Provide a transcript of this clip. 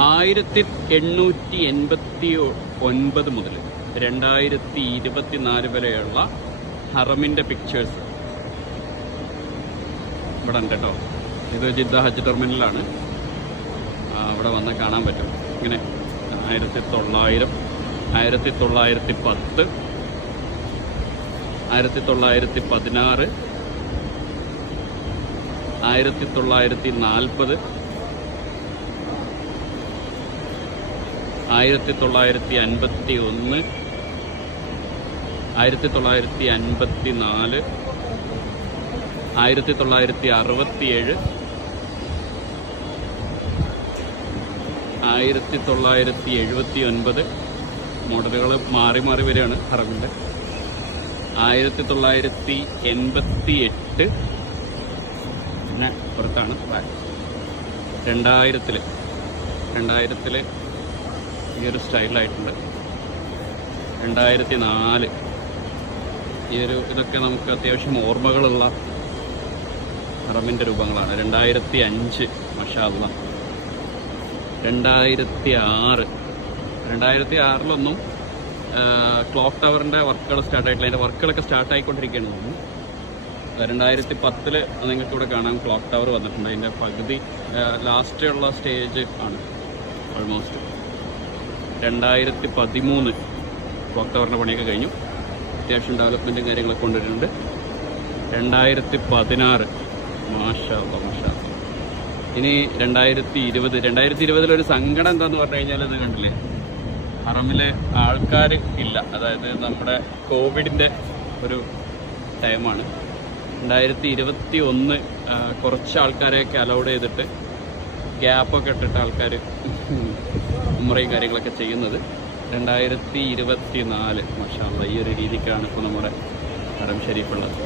ആയിരത്തി എണ്ണൂറ്റി എൺപത്തി ഒൻപത് മുതൽ രണ്ടായിരത്തി ഇരുപത്തിനാല് വരെയുള്ള ഹറമിന്റെ പിക്ചേഴ്സ് ഇവിടെ ഉണ്ട് കേട്ടോ. ഇത് ജിദ്ദ ഹജ്ജ് ടെർമിനലാണ് അവിടെ വന്ന് കാണാൻ പറ്റും. ഇങ്ങനെ ആയിരത്തി തൊള്ളായിരം ആയിരത്തി തൊള്ളായിരത്തി പത്ത് ആയിരത്തി തൊള്ളായിരത്തി പതിനാറ് ആയിരത്തി തൊള്ളായിരത്തി നാൽപ്പത് ആയിരത്തി തൊള്ളായിരത്തി അൻപത്തി ഒന്ന് ആയിരത്തി തൊള്ളായിരത്തി അൻപത്തി നാല് ആയിരത്തി തൊള്ളായിരത്തി അറുപത്തിയേഴ് ആയിരത്തി തൊള്ളായിരത്തി എഴുപത്തി ഒൻപത് മോഡലുകൾ മാറി മാറി വരികയാണ് ഹറമിന്റെ ആയിരത്തി തൊള്ളായിരത്തി എൺപത്തി എട്ട് പിന്നെ പുറത്താണ്. രണ്ടായിരത്തിൽ രണ്ടായിരത്തിൽ ഈ ഒരു സ്റ്റൈലായിട്ടുണ്ട്. രണ്ടായിരത്തി നാല് ഈ ഒരു ഇതൊക്കെ നമുക്ക് അത്യാവശ്യം ഓർമ്മകളുള്ള ഹറമിന്റെ രൂപങ്ങളാണ്. രണ്ടായിരത്തി അഞ്ച് മഷാല്ല രണ്ടായിരത്തി ആറ് രണ്ടായിരത്തി ആറിലൊന്നും ക്ലോക്ക് ടവറിന്റെ വർക്കുകൾ സ്റ്റാർട്ട് ആയിട്ടില്ല അതിന്റെ വർക്കുകളൊക്കെ സ്റ്റാർട്ട് ആയിക്കൊണ്ടിരിക്കുകയാണ് തോന്നുന്നു. രണ്ടായിരത്തി പത്തിൽ നിങ്ങൾക്ക് ഇവിടെ കാണാം ക്ലോക്ക് ടവർ വന്നിട്ടുണ്ട്. അതിന്റെ പകുതി ലാസ്റ്റ് ഉള്ള സ്റ്റേജ് ആണ്. ഓൾമോസ്റ്റ് രണ്ടായിരത്തി പതിമൂന്ന് ഒക്ടോബറിന്റെ പണിയൊക്കെ കഴിഞ്ഞു. അത്യാവശ്യം ഡെവലപ്മെന്റും കാര്യങ്ങളൊക്കെ കൊണ്ടുവരുന്നുണ്ട്. രണ്ടായിരത്തി പതിനാറ് മാഷ മാഷാ ഇനി രണ്ടായിരത്തി ഇരുപത് രണ്ടായിരത്തി ഇരുപതിലൊരു സങ്കടം എന്താന്ന് പറഞ്ഞു കഴിഞ്ഞാൽ ഇത് കണ്ടില്ലേ? ഹറമിലെ ആൾക്കാർ ഇല്ല. അതായത് നമ്മുടെ കോവിഡിന്റെ ഒരു ടൈമാണ്. രണ്ടായിരത്തി ഇരുപത്തി ഒന്ന് കുറച്ച് ആൾക്കാരെയൊക്കെ അലൗഡ് ചെയ്തിട്ട് ഗ്യാപ്പൊക്കെ ഇട്ടിട്ട് ആൾക്കാർ ഉമ്മറയും കാര്യങ്ങളൊക്കെ ചെയ്യുന്നത്. രണ്ടായിരത്തി ഇരുപത്തി നാല് മഷാല്ല ഈ ഒരു രീതിക്കാണ് ഇപ്പോൾ നമ്മുടെ ഹറം ഷരീഫുള്ളത്